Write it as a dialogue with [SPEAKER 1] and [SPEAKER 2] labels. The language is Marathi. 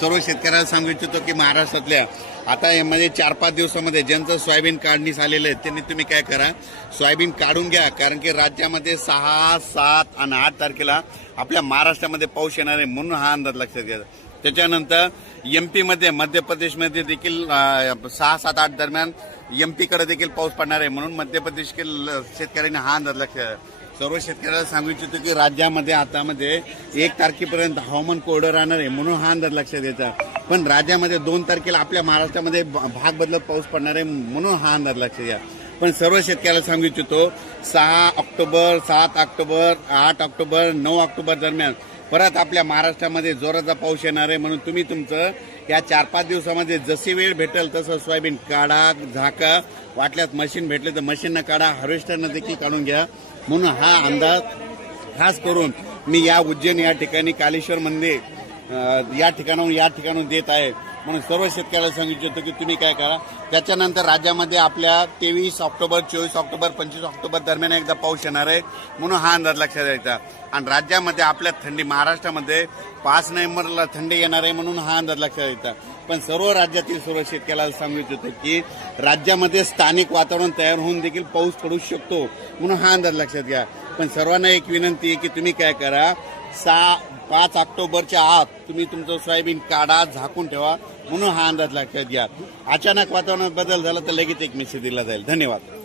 [SPEAKER 1] सर्व शेतकऱ्यांना सांगू इच्छितो की महाराष्ट्रातल्या आता यामध्ये चार पाच दिवसामध्ये ज्यांचं सोयाबीन काढणीस आलेलं आहे त्यांनी तुम्ही काय करा सोयाबीन काढून घ्या कारण की राज्यामध्ये सहा सात आणि आठ तारखेला आपल्या महाराष्ट्रामध्ये पाऊस येणार आहे म्हणून हा अंदाज लक्षात घ्या त्याच्यानंतर एम पीमध्ये मध्य प्रदेशमध्ये देखील सहा सात आठ दरम्यान एम पीकडे देखील पाऊस पडणार आहे म्हणून मध्य प्रदेश शेतकऱ्यांनी हा अंदाज लक्षात सर्व शेतकऱ्याला सांगू इच्छितो की राज्यामध्ये आतामध्ये एक तारखेपर्यंत हवामान कोरडं राहणार आहे म्हणून हा अंदाज लक्षात घ्यायचा पण राज्यामध्ये दोन तारखेला आपल्या महाराष्ट्रामध्ये भाग बदलत पाऊस पडणार आहे म्हणून हा अंदाज लक्षात घ्या पण सर्व शेतकऱ्याला सांगू इच्छितो सहा ऑक्टोबर सात ऑक्टोबर आठ ऑक्टोबर नऊ ऑक्टोबर दरम्यान परत आपल्या महाराष्ट्रामध्ये जोराचा पाऊस येणार आहे म्हणून तुम्ही तुमचं या चार पाच दिवसामध्ये जशी वेळ भेटेल तसं सोयाबीन काढा झाका वाटल्यात मशीन भेटले तर मशीननं काढा हार्वेस्टरनं देखील काढून घ्या म्हणून हा अंदाज खास करून मी या उज्जैन या ठिकाणी कालेश्वर मंदिर या ठिकाणाहून या ठिकाणून देत आहे म्हणून सर्व शेतकऱ्याला सांगितलं होतं की तुम्ही काय करा त्याच्यानंतर राज्यामध्ये आपल्या तेवीस ऑक्टोबर चोवीस ऑक्टोबर पंचवीस ऑक्टोबर दरम्यान एकदा पाऊस येणार आहे म्हणून हा अंदाज लक्षात द्यायचा आणि राज्यामध्ये आपल्या थंडी महाराष्ट्रामध्ये पाच नोव्हेंबरला थंडी येणार आहे म्हणून हा अंदाज लक्षात द्यायचा पण सर्व राज्यातील सर्व शेतकऱ्याला सांगितलं होतं की राज्यामध्ये स्थानिक वातावरण तयार होऊन देखील पाऊस पडू शकतो म्हणून हा अंदाज लक्षात घ्या पण सर्वांना एक विनंती आहे की तुम्ही काय करा सहा पाच ऑक्टोबरच्या आत तुम्ही तुमचं सोयाबीन काढा झाकून ठेवा म्हणून हा अंदाज लक्षात घ्या अचानक वातावरणात बदल झाला तर लगेच एक मेसेज दिला जाईल धन्यवाद